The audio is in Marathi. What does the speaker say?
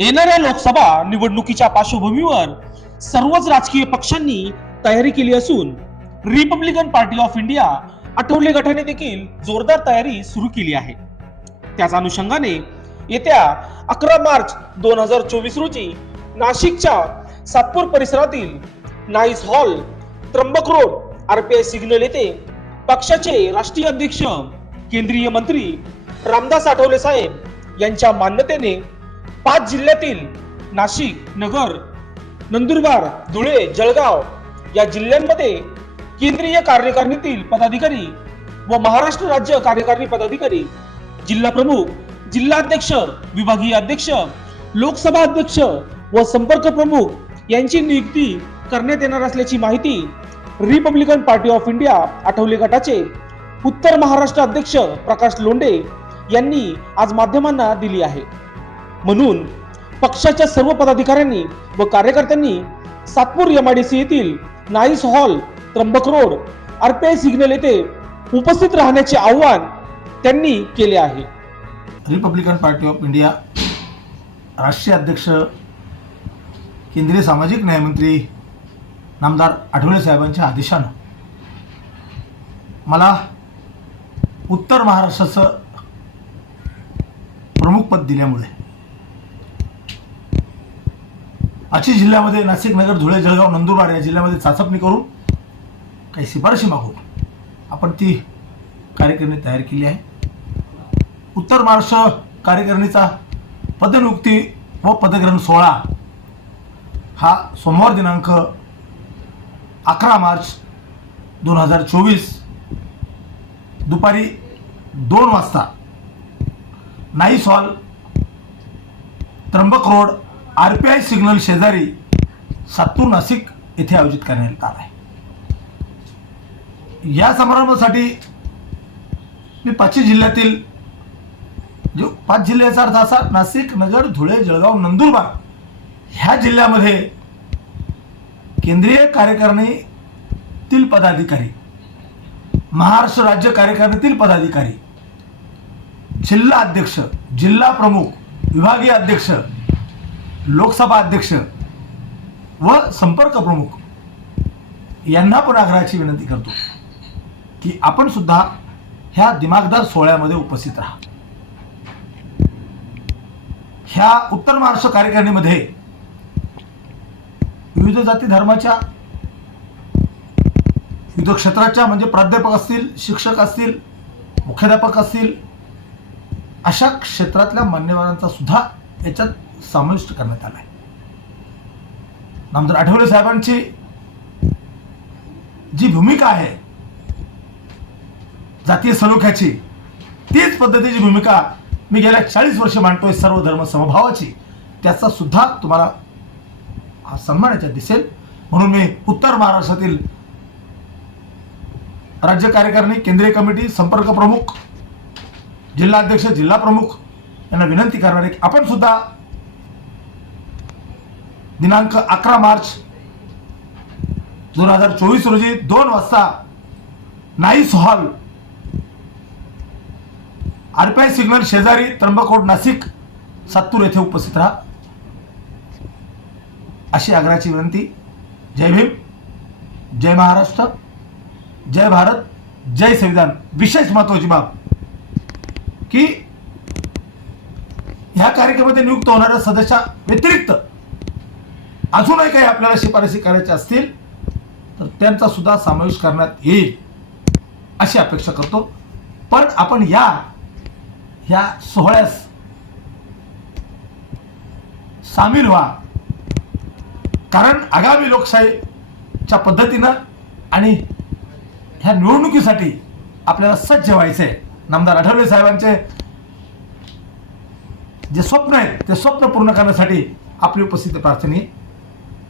येणाऱ्या लोकसभा निवडणुकीच्या पार्श्वभूमीवर सर्वच राजकीय पक्षांनी तयारी केली असून Republican Party of India Athawale गटाने देखील जोरदार तयारी सुरू केली आहे. त्याच अनुषंगाने येत्या अकरा मार्च दोन हजार चोवीस रोजी नाशिकच्या सातपूर परिसरातील nice hall Trimbak road RPI signal येथे पक्षाचे राष्ट्रीय अध्यक्ष केंद्रीय मंत्री रामदास आठवले साहेब यांच्या मान्यतेने पाच जिल्ह्यातील नाशिक नगर नंदुरबार धुळे जळगाव या जिल्ह्यांमध्ये केंद्रीय कार्यकारिणीतील पदाधिकारी व महाराष्ट्र राज्य कार्यकारिणी पदाधिकारी जिल्हा प्रमुख जिल्हाध्यक्ष विभागीय अध्यक्ष लोकसभा अध्यक्ष व संपर्क प्रमुख यांची नियुक्ती करण्यात येणार असल्याची माहिती Republican Party of India Athawale गटाचे उत्तर महाराष्ट्र अध्यक्ष प्रकाश लोंडे यांनी आज माध्यमांना दिली आहे. म्हणून पक्षाच्या सर्व पदाधिकाऱ्यांनी व कार्यकर्त्यांनी सातपूर एमआयडीसी येथील nice hall Trimbak road RPI signal येथे उपस्थित राहण्याचे आवाहन त्यांनी केले आहे. रिपब्लिकन पार्टी ऑफ इंडिया राष्ट्रीय अध्यक्ष केंद्रीय सामाजिक न्यायमंत्री नामदार आठवले साहेबांच्या आदेशानं मला उत्तर महाराष्ट्राचं प्रमुख पद दिल्यामुळे अशी जिल्ह्यामध्ये नाशिक नगर धुळे जळगाव नंदुरबार या जिल्ह्यामध्ये चाचपणी करून काही शिफारशी मागू. आपण ती कार्यकारिणी तयार केली आहे. उत्तर महाराष्ट्र कार्यकारिणीचा पदनियुक्ती व पदग्रहण सोहळा हा सोमवार दिनांक अकरा मार्च दोन हजार चोवीस दुपारी दोन वाजता nice hall Trimbak road R P I signal शेजारी सातूर नाशिक येथे आयोजित करण्यात आला आहे या समारंभासाठी मी पाचही जिल्ह्यातील जो पाच जिल्ह्याचा अर्थ असा नाशिक नगर धुळे जळगाव नंदुरबार ह्या जिल्ह्यामध्ये केंद्रीय कार्यकारिणीतील पदाधिकारी महाराष्ट्र राज्य कार्यकारिणीतील पदाधिकारी जिल्हा अध्यक्ष जिल्हा प्रमुख विभागीय अध्यक्ष लोकसभा अध्यक्ष व संपर्क प्रमुख यांना पण आग्रहाची विनंती करतो की आपण सुद्धा ह्या दिमागदार सोहळ्यामध्ये उपस्थित राहा. ह्या उत्तर महाराष्ट्र कार्यकारिणीमध्ये विविध जाती धर्माच्या विविध क्षेत्राच्या म्हणजे प्राध्यापक असतील शिक्षक असतील मुख्याध्यापक असतील अशा क्षेत्रातल्या मान्यवरांचा सुद्धा याच्यात समाविष्ट करण्यात आला आहे नामदार आठवले साहेबांची जी भूमिका आहे जातीय सलोख्याची तीच पद्धतीची भूमिका मी गेल्या चाळीस वर्ष मांडतोय सर्व धर्म समभावाची त्याचा सुद्धा तुम्हाला हा सन्मानाच्या दिसेल. म्हणून मी उत्तर महाराष्ट्रातील राज्य कार्यकारिणी केंद्रीय कमिटी संपर्क प्रमुख जिल्हाध्यक्ष जिल्हा प्रमुख यांना विनंती करणार आहे की आपण सुद्धा दिनांक अकरा मार्च दोन हजार चोवीस रोजी दोन वाजता नाईस हॉल आरपीआय सिग्नल शेजारी त्र्यंबकोट नाशिक सातूर येथे उपस्थित राहा. अशी आग्रहाची विनंती. जय भीम जय महाराष्ट्र जय भारत जय संविधान. विशेष महत्वाची बाब की ह्या कार्यक्रमामध्ये नियुक्त होणाऱ्या सदस्या व्यतिरिक्त अजूनही काही आपल्याला शिफारसी करायच्या असतील तर त्यांचा सुद्धा समावेश करण्यात येईल अशी अपेक्षा करतो. पण आपण या ह्या सोहळ्यास सामील व्हा. कारण आगामी लोकशाहीच्या पद्धतीनं आणि ह्या निवडणुकीसाठी आपल्याला सज्ज व्हायचं आहे नामदार आठवले साहेबांचे जे स्वप्न आहे ते स्वप्न पूर्ण करण्यासाठी आपली उपस्थिती प्रार्थनी